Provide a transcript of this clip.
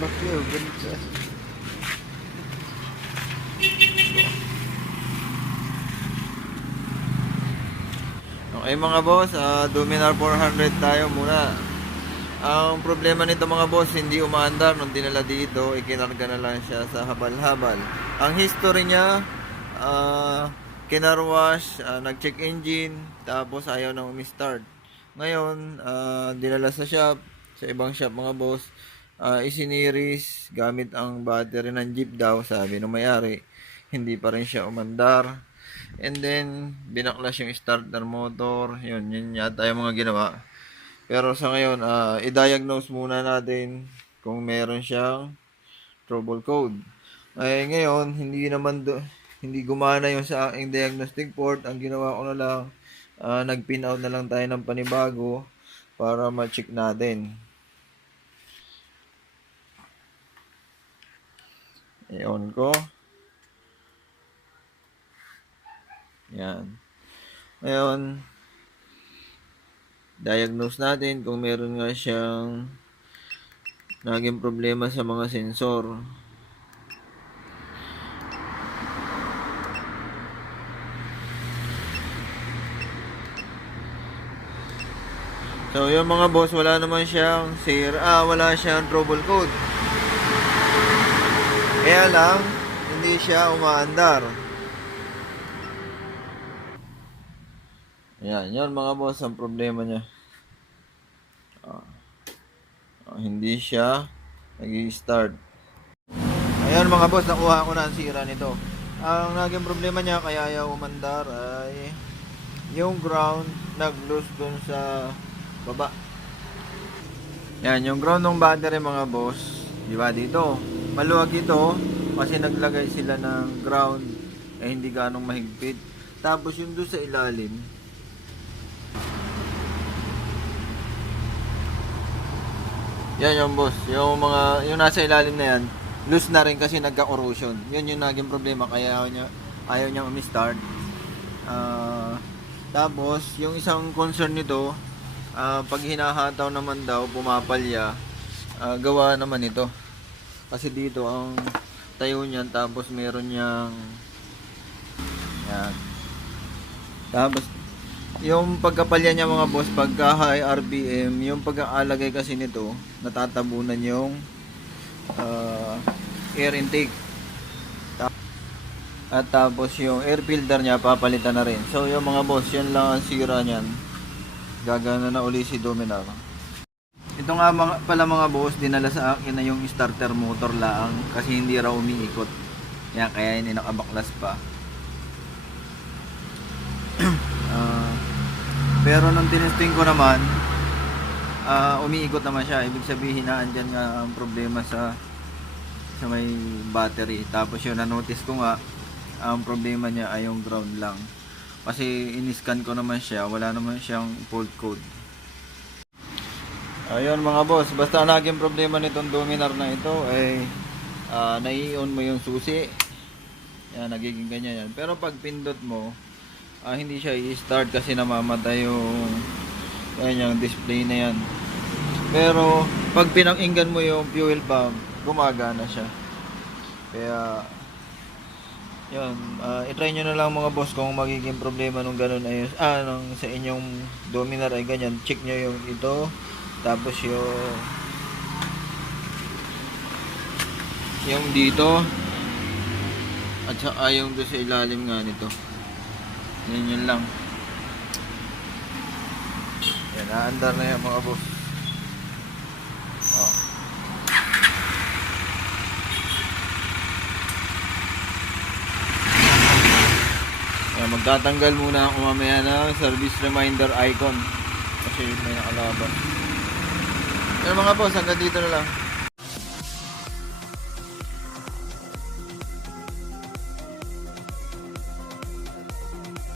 Bakyo, ganito. Okay mga boss, Dominar 400 tayo muna. Ang problema nito mga boss, hindi umaandar nung dinala dito, ikinarga na lang siya sa habal-habal. Ang history niya, kinarwash, nag-check engine, tapos ayaw na umi-start. Ngayon, dinala sa shop, sa ibang shop mga boss, isiniris gamit ang battery ng jeep daw, sabi ng may-ari. Hindi pa rin siya umandar. And then, binaklas yung starter motor, yun yata yung mga ginawa. Pero sa ngayon, i-diagnose muna natin kung meron siyang trouble code. Ay ngayon, hindi gumana yung sa aking diagnostic port. Ang ginawa ko na lang, nag-pin out na lang tayo ng panibago para ma-check natin. I-on ko. Yan. Ngayon, diagnose natin kung meron nga siyang naging problema sa mga sensor. So yung mga boss, wala naman siyang wala siyang trouble code. Kaya lang hindi siya umaandar. Yan mga boss ang problema niya. Hindi siya nag-i-start. Ayan mga boss, nakuha ko na ang sira nito. Ang naging problema niya kaya ayaw umandar ay yung ground nag-loose dun sa baba. Yan, yung ground ng battery mga boss, di ba dito? Maluwag ito kasi naglagay sila ng ground hindi ganong mahigpit. Tapos yung doon sa ilalim, yan yung boss, yung nasa ilalim na yan, loose na rin kasi nagka-corrosion. Yun yung naging problema kaya ayaw niya umi-start. Tapos yung isang concern nito, pag hinahataw naman daw, pumapalya, gawa naman ito. Kasi dito ang tayo niyan, tapos meron niyang yan. Tapos yung pagkapalya niya mga boss, pagka high RPM, yung pag-aalagay kasi nito, natatabunan yung air intake. At tapos yung air filter niya, papalitan na rin. So yung mga boss, yan lang ang sira niyan. Gagana na uli si Dominar. Ito nga pala mga boss, dinala sa akin na yung starter motor lang kasi hindi raw umiikot. Yan, kaya hindi nakabaklas pa. Pero nung tinesting ko naman, umiikot naman siya. Ibig sabihin na andyan nga ang problema sa may battery. Tapos yun, na-notice ko nga, ang problema niya ay yung ground lang. Kasi in-scan ko naman siya, wala naman siyang fault code. Ayun mga boss, basta naging problema nitong Dominar na ito ay nai-on mo yung susi. Yan, nagiging ganyan yan. Pero pag pindot mo, hindi siya i-start kasi namamatay yung display na yan. Pero pag pinakinggan mo yung fuel pump, gumagana siya. Kaya yun, i-try nyo na lang mga boss kung magiging problema nung ganun ay nung sa inyong Dominar ay ganyan. Check nyo yung ito, tapos yung dito, at saka yung doon sa ilalim nga nito. Yun lang. Yan, naandar na yan mga boss. Yan, magtatanggal muna ako mamaya ng service reminder icon kasi may nakalabas. Yan mga boss, hanggang dito na lang.